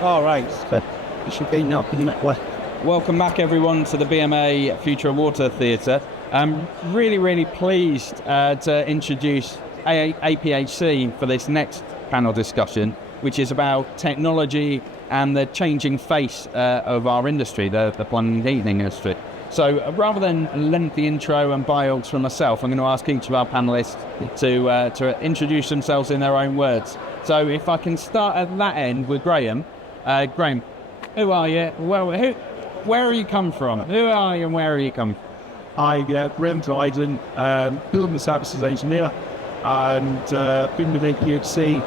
All right. It should be not in that way. Welcome back, everyone, to the BMA Future of Water Theatre. I'm really pleased to introduce APHC for this next panel discussion, which is about technology and the changing face of our industry, the plumbing and heating industry. So rather than a lengthy intro and bios from myself, I'm going to ask each of our panellists to introduce themselves in their own words. So if I can start at that end with Graham. Graham, who are you? Well, where are you come from? Who are you and where are you come from? Hi, Graham Dryden, building services engineer, and been with APHC.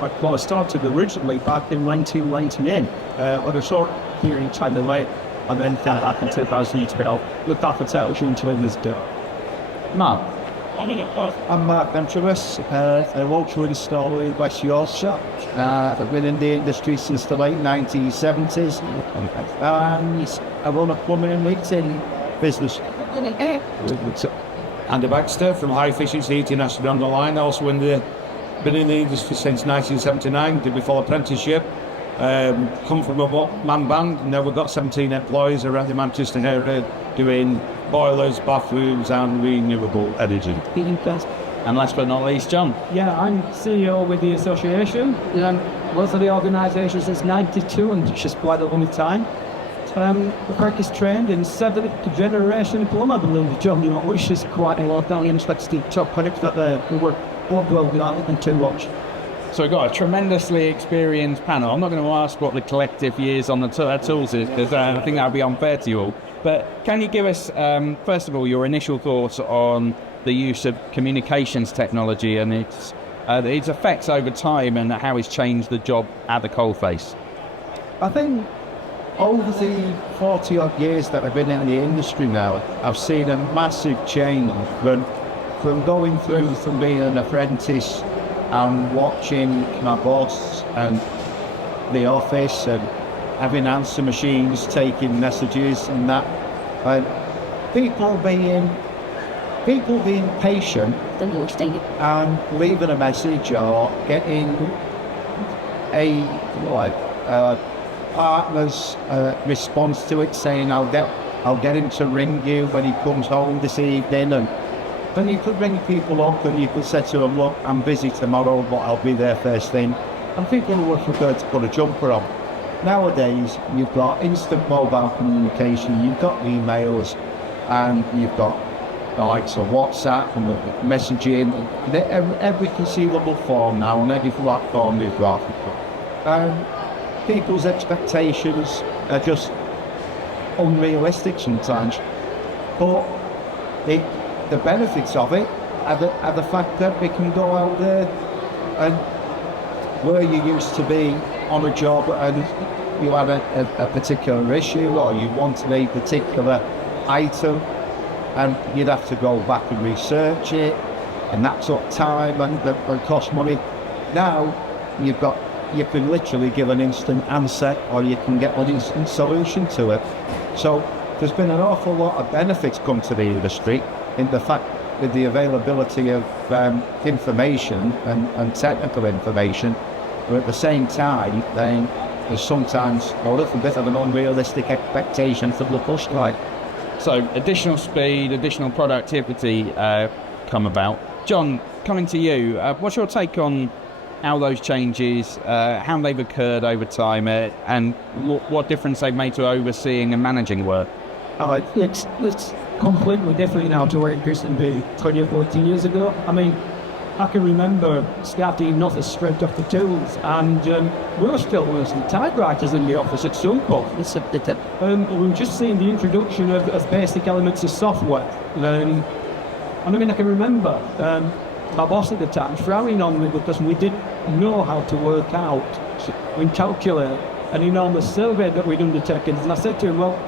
I started originally back in 1998 when I saw here in China Lake, and then back in 2012 looked after television to this day. Mark. I'm Mark Venturous, a water installer in West Yorkshire. I've been in the industry since the late 1970s, and I run a plumbing and heating business. Andy Baxter from High Efficiency Heating Asset on the line, also been in the industry since 1979, did my full apprenticeship. Come from a one-man band, now we've got 17 employees around the Manchester area doing boilers, bathrooms and renewable energy. And last but not least, John. Yeah, I'm CEO with the association. Most of the organisation since '92 and just quite a long time. The park is trained in 7th generation plumber, I believe, John, which is quite a lot. Only expects the top products that we work well without and too much. So we've got a tremendously experienced panel. I'm not going to ask what the collective years on the tools is, because I think that would be unfair to you all. But can you give us, first of all, your initial thoughts on the use of communications technology and its effects over time and how it's changed the job at the coalface? I think over the 40 odd years that I've been in the industry now, I've seen a massive change from going through from being an apprentice and watching my boss and the office and having answer machines taking messages and that, and people being patient and leaving a message or getting a partner's response to it, saying I'll get him to ring you when he comes home this evening, and then you could ring people up and you could say to them, look, I'm busy tomorrow but I'll be there first thing, and people would prefer to put a jumper on. Nowadays you've got instant mobile communication, you've got emails, and you've got the likes of WhatsApp and messaging, every conceivable form now, and every platform you've got. People's expectations are just unrealistic sometimes, but the benefits of it are the fact that we can go out there and where you used to be on a job and you had a particular issue or you wanted a particular item, and you'd have to go back and research it, and that took time and cost money. Now you can literally give an instant answer, or you can get an instant solution to it. So there's been an awful lot of benefits come to the industry in the fact with the availability of information and technical information, but at the same time then there's sometimes a little bit of an unrealistic expectation from the customer. So additional speed, additional productivity come about. John, coming to you, what's your take on how those changes, how they've occurred over time, and what difference they've made to overseeing and managing work? It's completely different now to where it used to be 20 or 14 years ago. I mean, I can remember starting nothing straight off the tools, and we were still using typewriters in the office at some point. We were just seeing the introduction of basic elements of software. And I mean, I can remember my boss at the time frowning on me because we didn't know how to work out and calculate an enormous survey that we'd undertaken. And I said to him, well,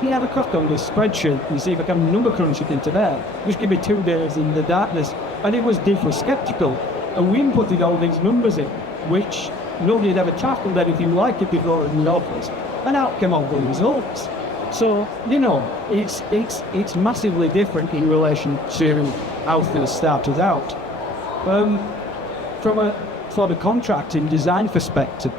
you have a crack on this spreadsheet and see if I can number crunch it into there. Just give me 2 days in the darkness. And it was deeply sceptical. And we inputted all these numbers in, which nobody had ever tackled anything like it before in the office. And out came all the results. So, it's massively different in relation to how things started out. From a contracting design perspective,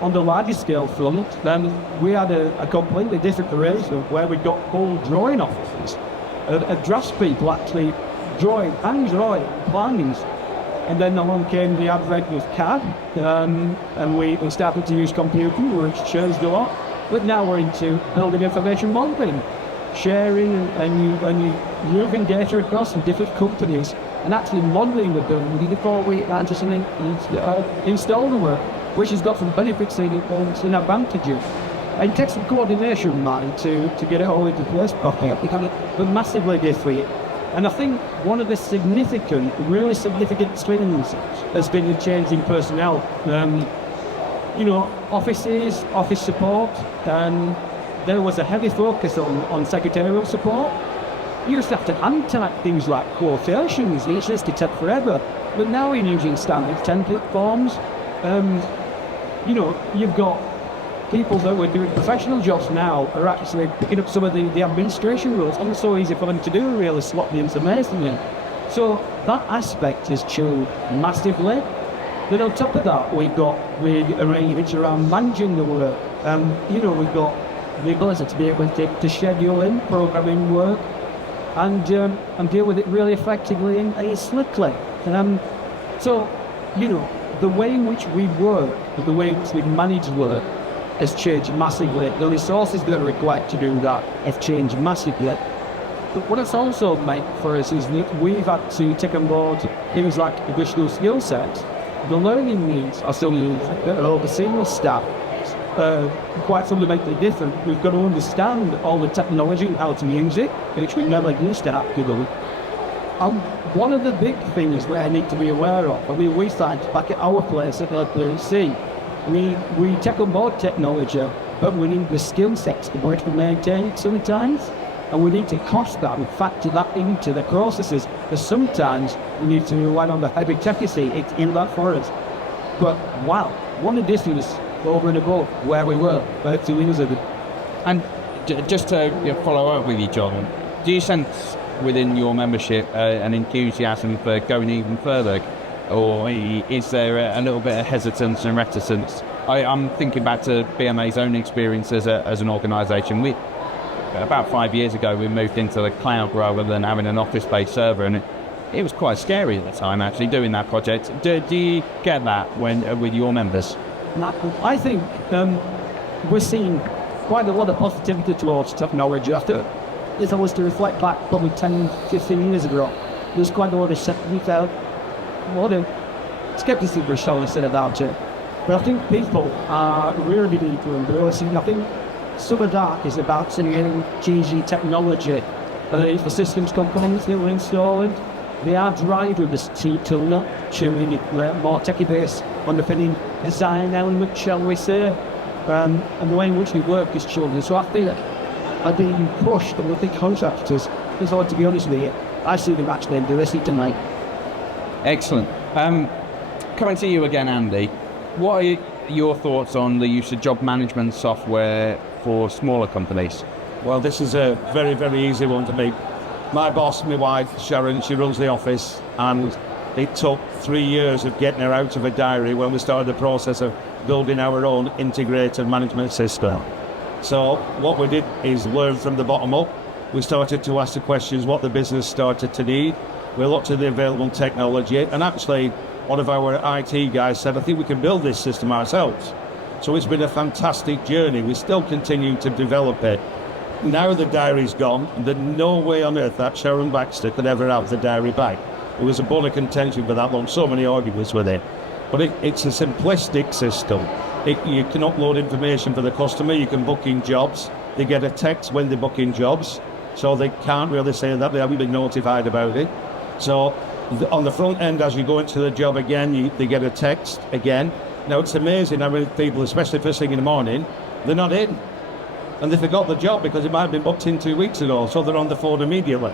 on the larger scale front, then we had a completely different arrangement where we got whole drawing offices of draftspeople actually hand drawing plans. And then along came the advent of CAD, and we started to use computers, which changed a lot. But now we're into building information modeling, sharing and moving data across from different companies and actually modeling the building before we actually install the work, which has got some benefits and advantages. And it takes some coordination, man, to get it all into place properly. But massively different. And I think one of the really significant swings has been the change in personnel. Offices, office support, and there was a heavy focus on secretarial support. You just have to hand type things like quotations, it used to take forever. But now we're using standard template forms. You've got people that were doing professional jobs now are actually picking up some of the administration roles, and it's so easy for them to do, really slot the information in. So that aspect has changed massively. Then on top of that, we've got the arrangements around managing the work. We've got the ability to be able to schedule in programming work and deal with it really effectively and slickly. The way in which we work, the way in which we manage work has changed massively. The resources that are required to do that have changed massively. But what it's also meant for us is that we've had to take on board things like additional skill sets. The learning needs are still overseeing the staff. Quite fundamentally different. We've got to understand all the technology and how to use it, which we never used to have to do. One of the big things that I need to be aware of, we started back at our place at LPC, we take on board technology, but we need the skill sets to be able to maintain it sometimes, and we need to cost that and factor that into the processes, because sometimes we need to rely on the heavy technology, it's in that for us. But wow, what a difference over and above where we were 2 years ago. And just to follow up with you, John, do you sense within your membership an enthusiasm for going even further, or is there a little bit of hesitance and reticence? I'm thinking back to BMA's own experience as an organisation. About 5 years ago, we moved into the cloud rather than having an office-based server, and it was quite scary at the time actually doing that project. Do you get that with your members? I think we're seeing quite a lot of positivity towards technology. If I was to reflect back probably 10, 15 years ago, there's quite a lot of skepticism shall I say about it. But I think people are really need to embrace it. I think some of that is about changing technology. The systems components that we're installing, they are driving the to more techie based underpinning design element, shall we say, and the way in which we work is children. So I feel I've been pushed, and I think contractors, because to be honest with you, I see them actually embracing it tonight. Excellent. Coming to you again, Andy, what are your thoughts on the use of job management software for smaller companies? Well, this is a very, very easy one to me. My boss, my wife, Sharon, she runs the office, and it took 3 years of getting her out of a diary when we started the process of building our own integrated management system. So what we did is learn from the bottom up. We started to ask the questions what the business started to need. We looked at the available technology, and actually one of our IT guys said, I think we can build this system ourselves. So it's been a fantastic journey. We still continue to develop it. Now the diary's gone, there's no way on earth that Sharon Baxter could ever have the diary back. It was a bone of contention for that long, so many arguments with it. But it's a simplistic system. You can upload information for the customer, you can book in jobs, they get a text when they book in jobs, so they can't really say that they haven't been notified about it. So on the front end, as you go into the job again, they get a text again. Now it's amazing how many people, especially first thing in the morning, they're not in. And they forgot the job because it might have been booked in 2 weeks ago, so they're on the phone immediately.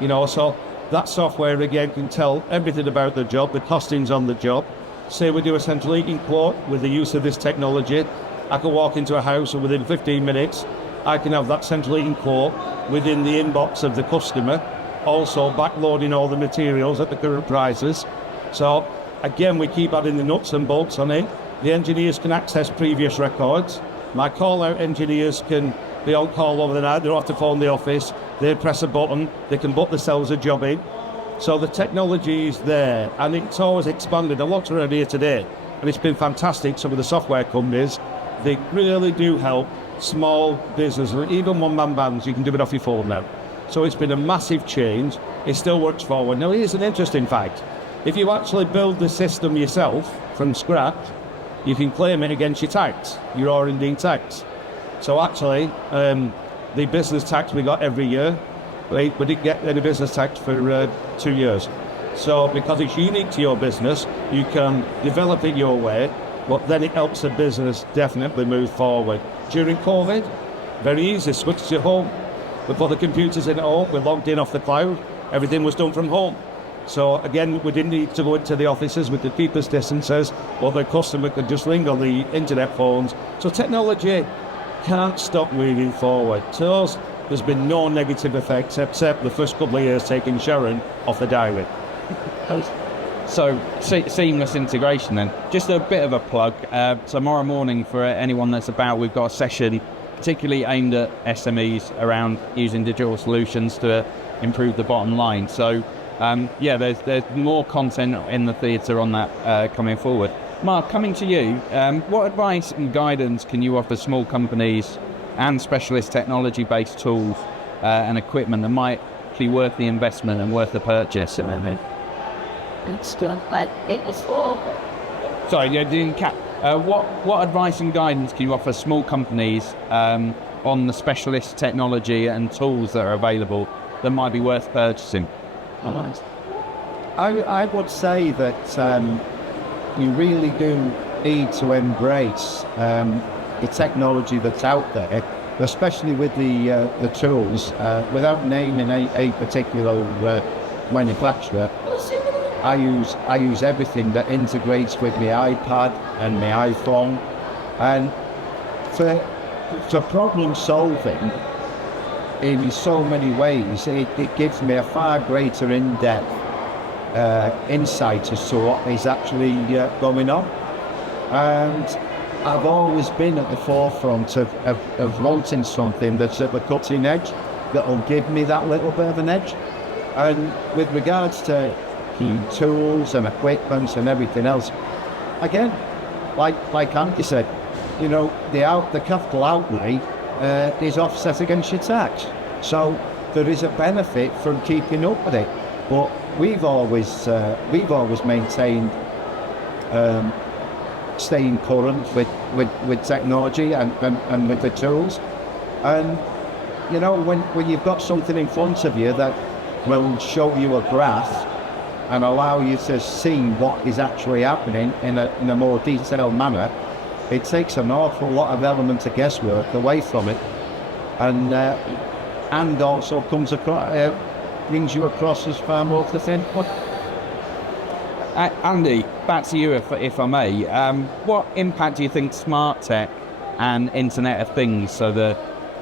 So that software again can tell everything about the job, the costings on the job. Say we do a central heating quote with the use of this technology, I can walk into a house and within 15 minutes, I can have that central heating quote within the inbox of the customer, also backloading all the materials at the current prices. So again, we keep adding the nuts and bolts on it. The engineers can access previous records. My call-out engineers can be on call over the night. They don't have to phone the office. They press a button. They can book themselves a job in. So the technology is there, and it's always expanded. I looked around here today, and it's been fantastic. Some of the software companies, they really do help small businesses, even one-man bands. You can do it off your phone now. So it's been a massive change. It still works forward. Now, here's an interesting fact. If you actually build the system yourself from scratch, you can claim it against your tax, your R&D tax. So actually, the business tax we got every year, we didn't get any business tax for 2 years. So because it's unique to your business, you can develop it your way, but then it helps the business definitely move forward. During COVID, very easy, switch to home. We put the computers in at home, we logged in off the cloud, everything was done from home. So again, we didn't need to go into the offices with the keep us distances, or the customer could just ring on the internet phones. So technology can't stop moving forward. To us, there's been no negative effects except the first couple of years taking Sharon off the diary. So seamless integration then. Just a bit of a plug. Tomorrow morning for anyone that's about, we've got a session particularly aimed at SMEs around using digital solutions to improve the bottom line. So there's more content in the theatre on that coming forward. Mark, coming to you, what advice and guidance can you offer small companies and specialist technology-based tools and equipment that might be worth the investment and worth the purchase? Sorry, you didn't catch. What advice and guidance can you offer small companies on the specialist technology and tools that are available that might be worth purchasing? I would say that you really do need to embrace the technology that's out there, especially with the tools. Without naming a particular manufacturer, I use everything that integrates with my iPad and my iPhone, and for problem solving in so many ways, it gives me a far greater in-depth insight as to what is actually going on. And I've always been at the forefront of wanting something that's at the cutting edge, that'll give me that little bit of an edge. And with regards to tools and equipment and everything else, again, like Andy said, you know, the capital outlay is offset against your tax. So there is a benefit from keeping up with it. But we've always maintained staying current with technology and with the tools. And you know, when you've got something in front of you that will show you a graph and allow you to see what is actually happening in a more detailed manner, it takes an awful lot of element of guesswork away from it, and also comes across brings you across as far more authentic. Andy, back to you if I may. What impact do you think smart tech and Internet of Things, so the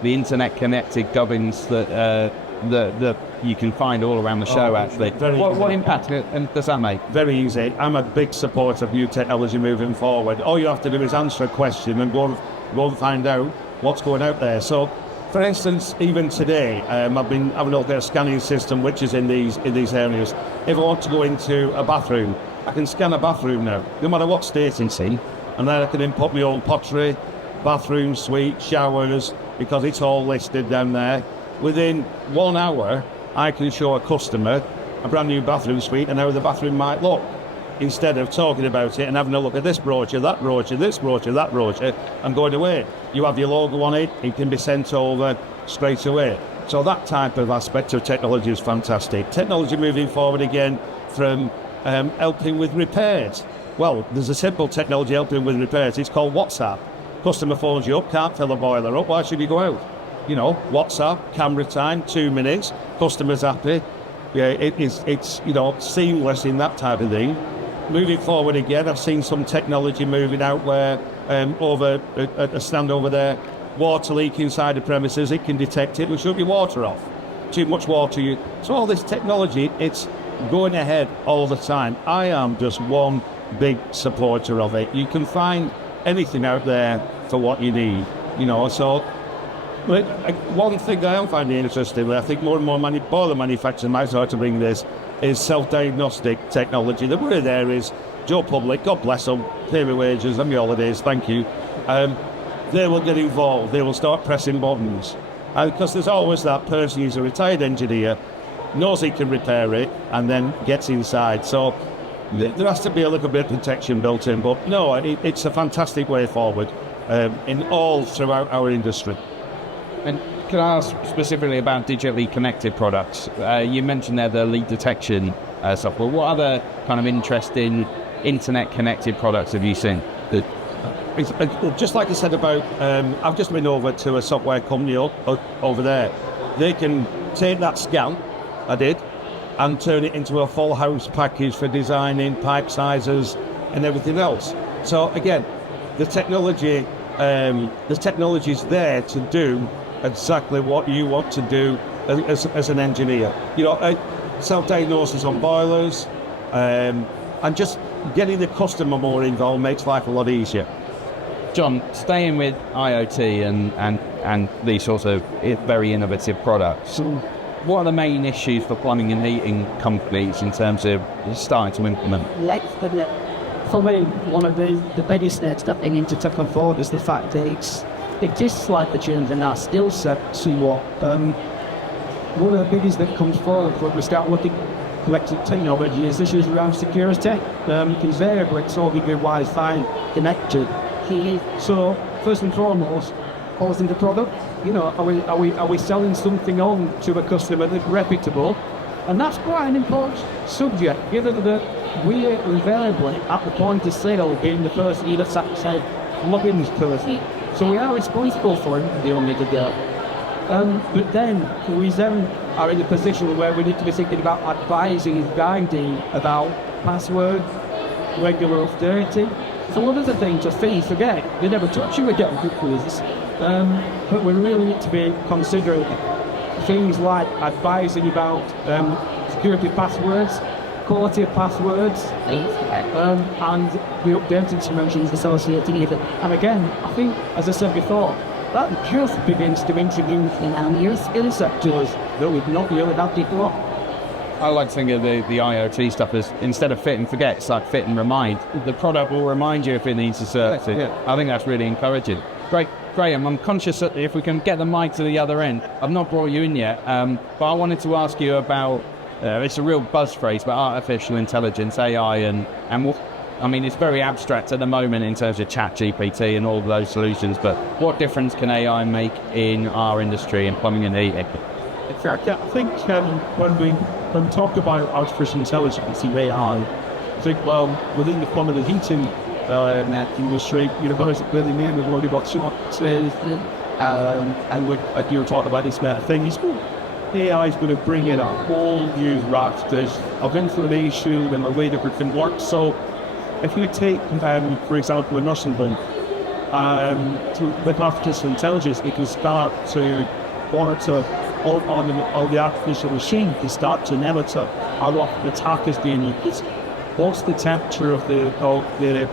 internet connected gubbins that you can find all around the show, actually, what impact does that make? Very easy. I'm a big supporter of new technology moving forward. All you have to do is answer a question and go and find out what's going out there. So, for instance, even today, I've been having a look at a scanning system which is in these areas. If I want to go into a bathroom, I can scan a bathroom now, no matter what state it's in, and then I can input my own pottery, bathroom, suite, showers, because it's all listed down there. Within 1 hour, I can show a customer a brand new bathroom suite and how the bathroom might look, instead of talking about it and having a look at this brochure, that brochure, this brochure, that brochure, and going away. You have your logo on it, it can be sent over straight away. So that type of aspect of technology is fantastic. Technology moving forward again from helping with repairs. Well, there's a simple technology helping with repairs. It's called WhatsApp. Customer phones you up, can't fill a boiler up, why should you go out? You know, WhatsApp, camera time, 2 minutes, customer's happy. Yeah, it's you know, seamless in that type of thing. Moving forward again, I've seen some technology moving out where over a stand over there, water leak inside the premises, it can detect it, will shut your water off. Too much water. So all this technology, it's going ahead all the time. I am just one big supporter of it. You can find anything out there for what you need, you know. So, but one thing I am finding interesting, I think more and more boiler manufacturers might start to bring this, is self-diagnostic technology. The word there is Joe Public, God bless them, pay me wages, and me holidays, thank you. They will get involved, they will start pressing buttons. Because there's always that person who's a retired engineer, knows he can repair it, and then gets inside. So there has to be a little bit of protection built in, but no, it's a fantastic way forward in all throughout our industry. And can I ask specifically about digitally connected products? You mentioned there the leak detection software. What other kind of interesting internet-connected products have you seen? Just like I said about, I've just been over to a software company over there. They can take that scan, I did, and turn it into a full house package for designing pipe sizes and everything else. So again, the technology's there to do exactly what you want to do as an engineer. You know, self-diagnosis on boilers, and just getting the customer more involved makes life a lot easier. John, staying with IoT and these sorts of very innovative products, what are the main issues for plumbing and heating companies in terms of starting to implement? For me, one of the biggest steps that they need to take on board is the fact that it is slightly changing our skill set somewhat. One of the biggest that comes forward when we start looking at collective technology is issues around security. Because it's all being Wi-Fi connected. So first and foremost, causing the product. You know, are we selling something on to a customer that's reputable? And that's quite an important subject, given that we are invariably at the point of sale being the person that's actually logins person. So we are responsible for it at the end of the day. But then we then are in a position where we need to be thinking about advising, guiding about password, regular updating. So one of the things just things forget, they never touch you again with this. But we really need to be considering things like advising about security passwords, quality of passwords, and the updated dimensions associated with it. And again, I think, as I said before, that just begins to introduce new skill sectors that we've not really had before. I like to think of the IoT stuff as, instead of fit and forget, it's like fit and remind. The product will remind you if it needs a service. Yeah. I think that's really encouraging. Great. Graham, I'm conscious that if we can get the mic to the other end, I've not brought you in yet, but I wanted to ask you about, it's a real buzz phrase, but artificial intelligence, AI, and what, I mean, it's very abstract at the moment in terms of ChatGPT and all of those solutions, but what difference can AI make in our industry in plumbing and heating? In fact, I think when we talk about artificial intelligence and AI, I think, well, within the plumbing and heating industry, you know, guys are really name, we've already got smart sales, and you're talking about this kind of thing. AI is going to bring in a whole new raft of information and the way that everything works. So, if you take, for example, a nursing home, with artificial intelligence, it can start to monitor on the artificial machine, can start to monitor how often the tap is being used. What's the temperature of the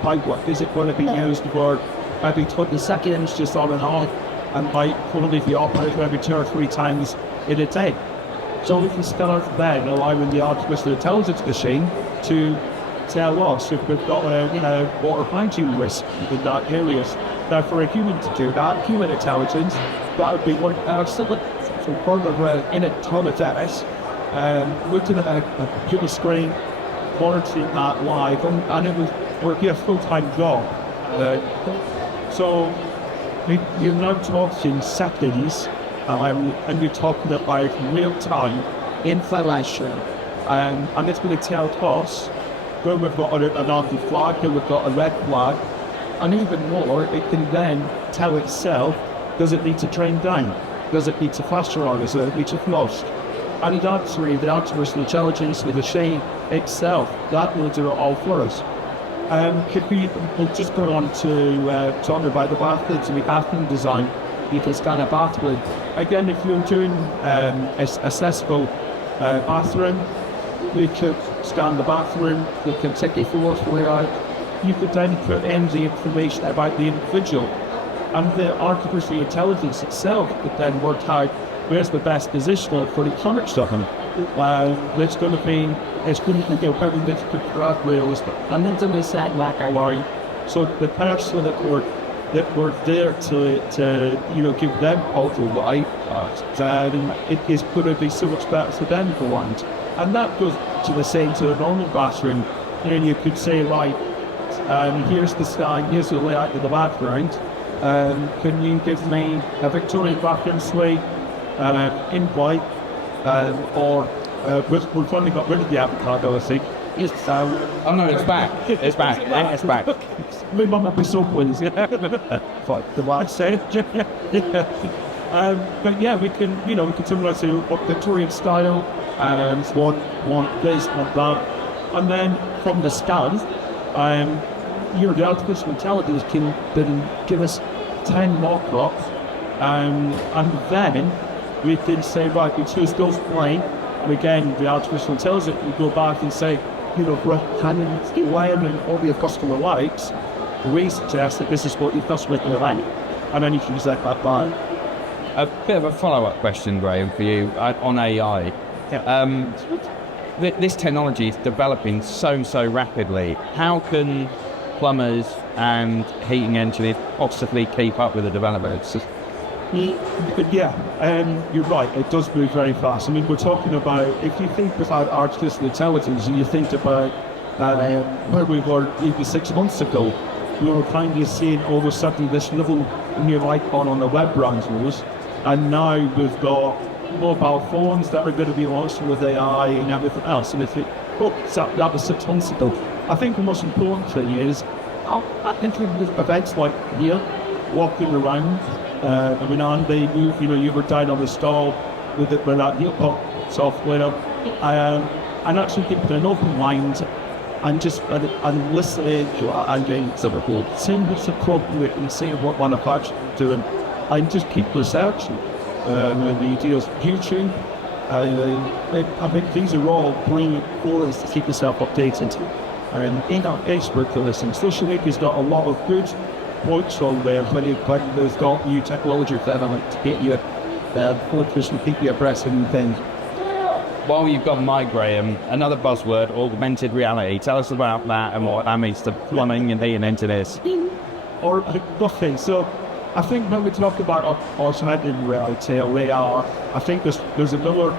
pipework? Is it going to be used for maybe 20 seconds, just on and off, and might probably be operated maybe 2 or 3 times in a day? So we can start then allowing the artificial intelligence machine to tell us if we've got a water hygiene risk in that area. Now, for a human to do that, human intelligence, that would be one absolute in a ton of depth, looking at a computer screen, monitoring that live, and it would be a full-time job. So you're now talking seconds, and you're talking about real-time information, and it's going to tell us when we've got an orange flag, when we've got a red flag, and even more, it can then tell itself, does it need to drain down? Does it need to pasteurize? Does it need to flush? And that's really the artificial intelligence, the machine itself, that will do it all for us. We'll just go on to talk about the bathrooms and the bathroom design. You can scan a bathroom. Again, if you're doing accessible bathroom, we could scan the bathroom, we can take the floor out, you could then put in the information about the individual, and the artificial intelligence itself could then work out where's the best position for the current stuff. It's going to be very difficult for us wheels, and then to be set back line. So the person that we're there to give them auto life, it is going to be so much better for them for once. And that goes to the same to a normal bathroom. And you could say, right, here's the sky, here's the layout of the background. Can you give me a Victorian bathroom suite in white, or we've finally got rid of the avocado, I think. Yes. Oh no, it's back. It's back. It's back. My mum would be so pleased. But the one said, but yeah, we can similar to Victorian style, one this, one that, and then from the start, the artificial intelligence can give us 10 mock-ups, and then we can say, right, we choose those plain, and again, the artificial intelligence will go back and say, we're handing environment all your customer likes, we suggest that this is what your customer like, and then you can use that back. A bit of a follow-up question, Graham, for you on AI. Yeah. This technology is developing so rapidly. How can plumbers and heating engineers possibly keep up with the developments? Yeah, you're right, it does move very fast. I mean, we're talking about, if you think about artificial intelligence and you think about where we were even 6 months ago, we were kind of seeing all of a sudden this little new icon on the web browsers, and now we've got mobile phones that are going to be launched with AI and everything else. And if that was 6 months ago. I think the most important thing is, I think with events like here, walking around, they move, you were down on the stall with that hip-hop software, and actually keeping an open mind and just and listening and doing seeing what's appropriate and seeing what manufacturers are doing, and just keep researching. The ideas of YouTube, I think these are all brilliant ways to keep yourself updated. And in our Facebook, for listen, social media's got a lot of good points on there when there's got new technology that like to get you focused and keep you abreast of new things. While you've got my Graham, another buzzword, augmented reality. Tell us about that and what that means to plumbing and heating engineers. Or nothing. So I think when we talk about augmented reality or AR, I think there's another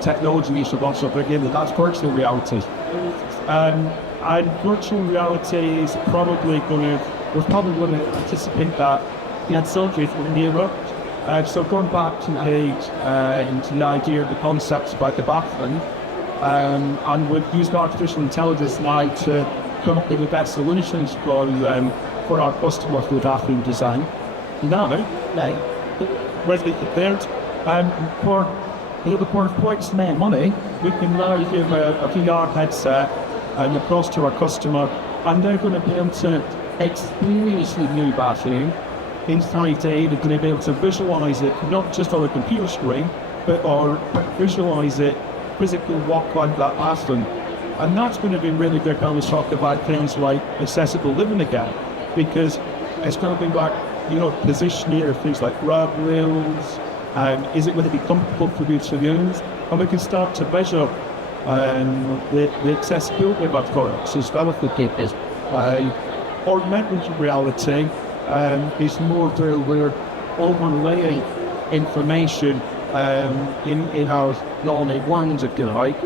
technology we should also bring in, and that's virtual reality. And virtual reality is we're probably going to anticipate that in some cases nearer. So going back to the idea of the concepts about the bathroom, and we've used artificial intelligence now to come up with the best solutions for our customers with bathroom design. Now, when they prepared for quite some money, we can now give a VR headset across to our customer, and they're going to be able to experience the new bathroom in 3D. They're going to be able to visualize it not just on a computer screen, but visualize it, physically walk around that bathroom. And that's going to be really good when we talk about things like accessible living again, because it's going to be like, positioning of things like grab rails, is it going to be comfortable for you to use? And we can start to measure the accessibility of our products as well as the capabilities. Augmented reality is more where we're overlaying information in our normally ones, if you like.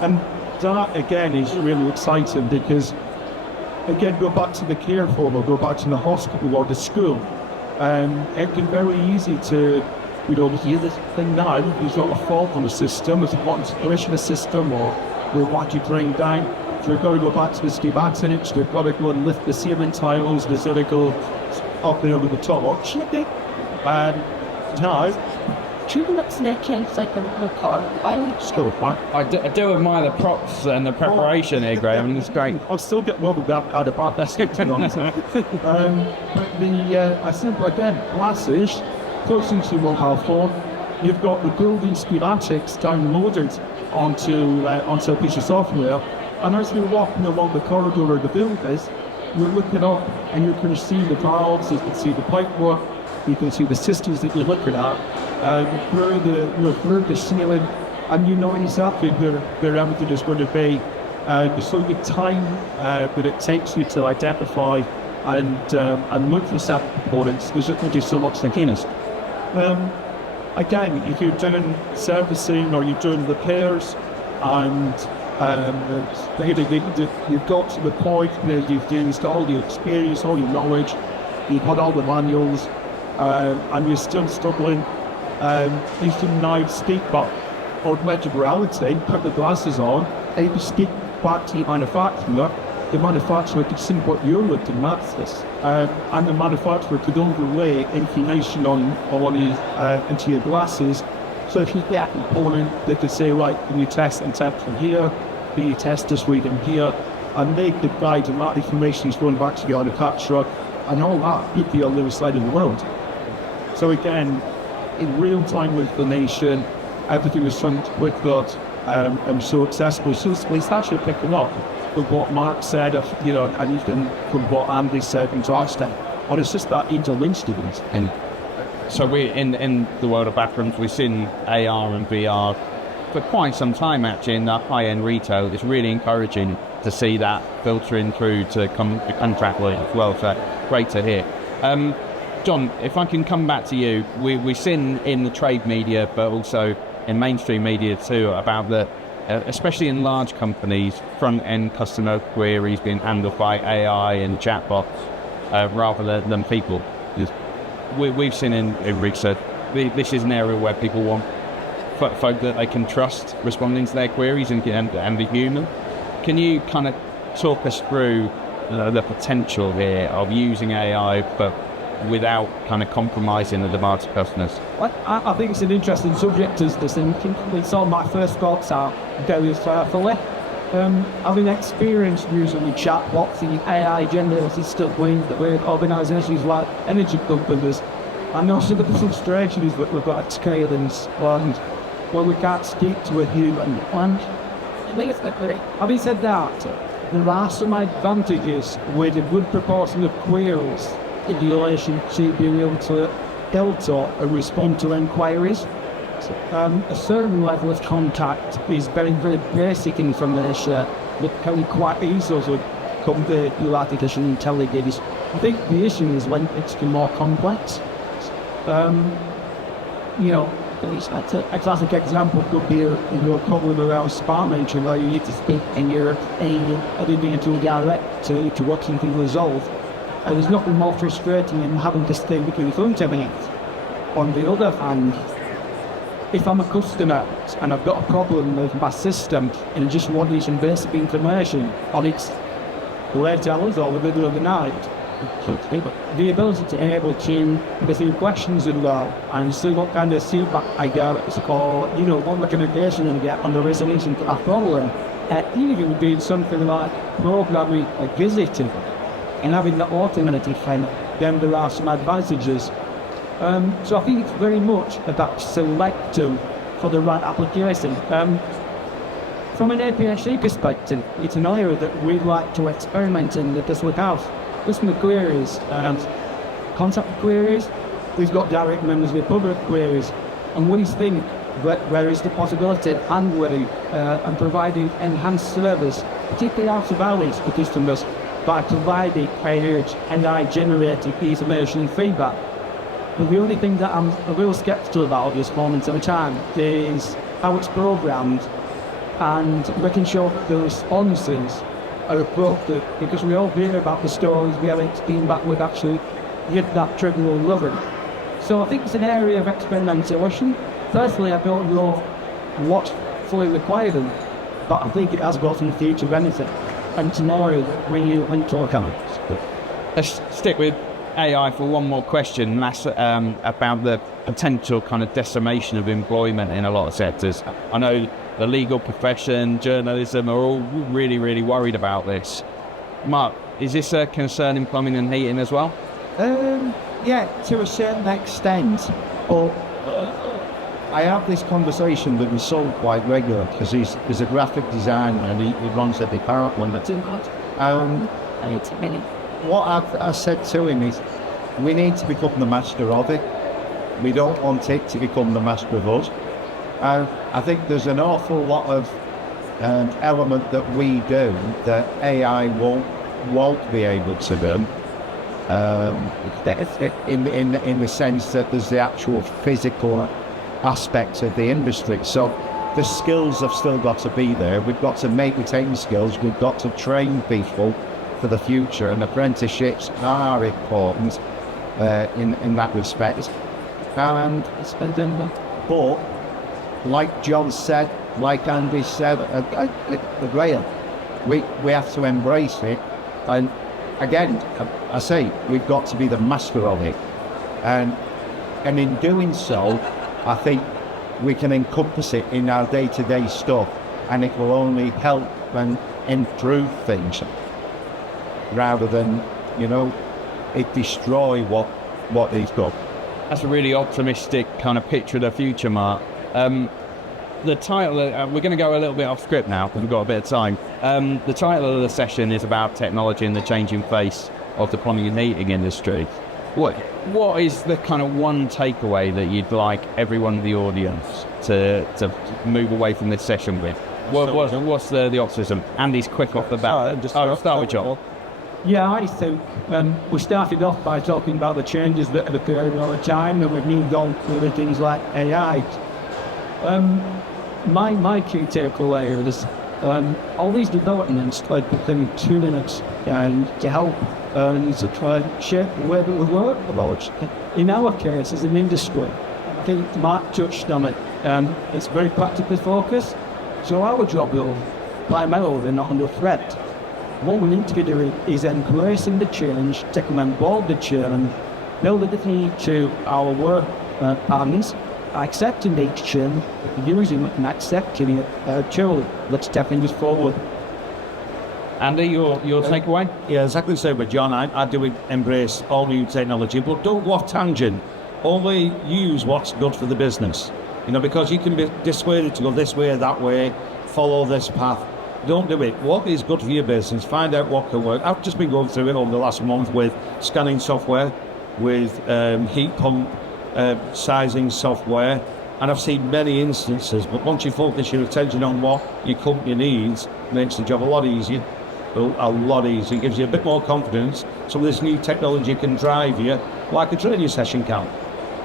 And that again is really exciting because, again, go back to the care home or go back to the hospital or the school. It can be very easy to, hear this thing now, there's not a fault on the system, there's a hot insulation system, or we want you to bring down. So we've got to go back to the schematics, we've got to go and lift the ceiling tiles, there's got to go up there over the top. And now, I do admire the props and the preparation here, Graham. It's great. I'll still get wobbled out of that. That's it. I said again, glasses, close into mobile phone. You've got the building schematics downloaded onto a piece of software, And as you're walking along the corridor of the buildings, you're looking up and you can see the valves, you can see the pipework, you can see the systems that you're looking at, through the ceiling, and you know exactly where everything is going to be. The sort of time that it takes you to identify and look for certain components, there's going to be so much thickness. Again, if you're doing servicing or you're doing repairs, and you've got to the point where you've used all your experience, all your knowledge, you've had all the manuals, and you're still struggling, you can now speak back augmented reality, put the glasses on, and you can speak back to the manufacturer. The manufacturer can see what you're looking at, and the manufacturer could overlay information into your glasses. So if you get a component, they could say, right, can you test and test from here, can you test this reading here, and they could guide, and that information is going back to the manufacturer, and all that could be on the other side of the world. So again, in real-time information, everything is turned with that, and so accessible. So it's actually picking up with what Mark said, and even from what Andy said in Austin. Or it's just that interlinked to these. And so we in the world of bathrooms, we've seen AR and VR for quite some time actually in that high-end retail. It's really encouraging to see that filtering through to Contractors as well. So great to hear. John, if I can come back to you, we've seen in the trade media, but also in mainstream media too, about the, especially in large companies, front-end customer queries being handled by AI and chatbots rather than people. We've seen in research, this is an area where people want folk that they can trust responding to their queries and be human. Can you kind of talk us through the potential here of using AI, but without kind of compromising the demands of customers? I think it's an interesting subject, as this, and it's on my first thoughts out very carefully. Having experience using the chatbots and AI generated stuff with organisations like energy companies, I know some of the frustration is that we've got a scale and well, we can't speak to a human. And having said that, there are some advantages with a good proportion of queries in relation to being able to filter and respond to inquiries. A certain level of contact is very, very basic information that can quite easily convey to artificial intelligence. I think the issue is when it's more complex. A classic example could be your problem around spam entry, where you need to speak and you're an individual direct to what you can resolve. And there's nothing more frustrating than having to stay between front of it. On the other hand, if I'm a customer and I've got a problem with my system and I just want some basic information on its late hours or the middle of the night, the ability to be able to ask few questions in that and see what kind of feedback I get, or what recommendation I get on the resolution to that problem, even being something like programming a visitor and having that automated kind then there are some advantages. So I think it's very much about selecting for the right application. From an APHC perspective, it's an area that we'd like to experiment in because we have customer queries and contact queries. We've got direct members with public queries, and we think that there is the possibility of handling and providing enhanced service, particularly out of hours for customers, by providing AI-generated information and feedback. But the only thing that I'm a little sceptical about at this moment in time is how it's programmed and making sure the responses are appropriate, because we all hear about the stories we haven't been back with actually get that trigger or loving. So I think it's an area of experimentation. Personally, I don't know what fully required them, but I think it has got in the future benefit. And tomorrow, when you talk about it. Let's stick with AI for one more question, and that's about the potential kind of decimation of employment in a lot of sectors. I know the legal profession, journalism are all really, really worried about this. Mark, is this a concern in plumbing and heating as well? Yeah, to a certain extent, but I have this conversation with my son quite regular because he's a graphic designer and he runs a department. What I've said to him is, we need to become the master of it. We don't want it to become the master of us. I think there's an awful lot of element that we do that AI won't be able to do. In the sense that there's the actual physical aspects of the industry. So the skills have still got to be there. We've got to maintain skills. We've got to train people for the future, and apprenticeships are important in that respect. But like John said, like Andy said, Graham, we have to embrace it. And again, I say we've got to be the master of it, and in doing so, I think we can encompass it in our day-to-day stuff, and it will only help and improve things rather than, it destroy what he's got. That's a really optimistic kind of picture of the future, Mark. The title, we're going to go a little bit off script now because we've got a bit of time. The title of the session is about technology and the changing face of the plumbing and heating industry. What is the kind of one takeaway that you'd like everyone in the audience to move away from this session with? What's the optimism? Andy's quick off the bat. Start with John. Yeah, I think we started off by talking about the changes that have occurred all the time, and we've moved on to things like AI. My key takeaway is all these developments are becoming too minutes and to help to try and shape the way that we work about. In our case, as an industry, I think Mark touched on it, it's very practically focused, so our job will primarily not under threat. What we need to be doing is embracing the change, taking on board the change, building it into our work patterns, accepting each change, using it and accepting it truly. Let's step this forward. Andy, your takeaway? Yeah, exactly the same with John. I do embrace all new technology, but don't go off tangent. Only use what's good for the business. Because you can be dissuaded to go this way or that way, follow this path. Don't do it. What is good for your business? Find out what can work. I've just been going through it over the last month with scanning software, with heat pump sizing software, and I've seen many instances. But once you focus your attention on what your company needs, it makes the job a lot easier. It gives you a bit more confidence. Some of this new technology can drive you like a training session can.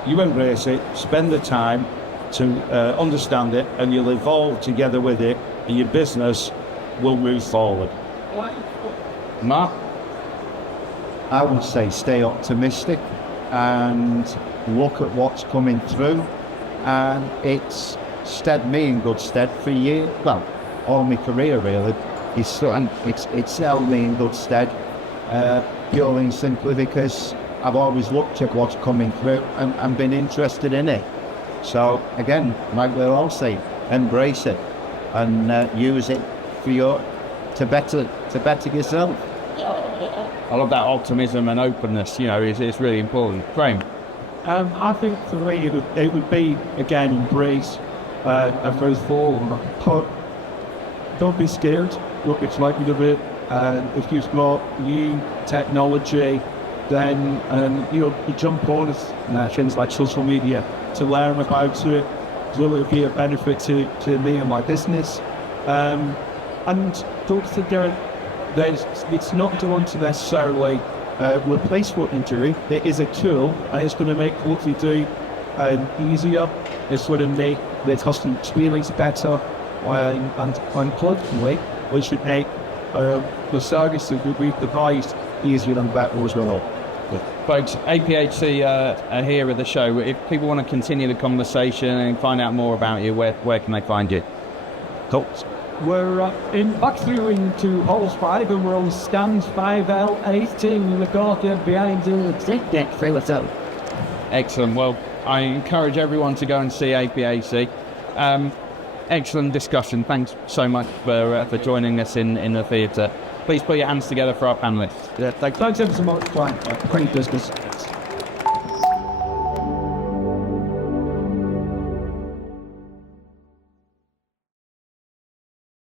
You embrace it, spend the time to understand it, and you'll evolve together with it, and your business will move forward. Mark? I would say stay optimistic and look at what's coming through, and it's stead me in good stead for years. Well, all my career really. It's held me in good stead, purely and simply because I've always looked at what's coming through and been interested in it. So again, like we'll all say, embrace it and use it to better yourself. I love that optimism and openness. It's really important. Graham? I think for me it would be, again, embrace and move forward. But don't be scared. Look, it's likely to be. If you've got new technology, then you jump on things like social media to learn about it. Will it be a benefit to me and my business? And don't forget that it's not going to necessarily replace what you do. It is a tool, and it's going to make what you do easier. It's going to make the customer experience better, and importantly, we should make the services that we provide easier and better as well. Folks, APHC are here at the show. If people want to continue the conversation and find out more about you, where can they find you? Cool. We're back through into Hall 5, and we're on stand 5L18, the quarter behind the deck deck. Excellent. Well, I encourage everyone to go and see APHC. Excellent discussion. Thanks so much for joining us in the theatre. Please put your hands together for our panellists. Thanks ever so much. Great business.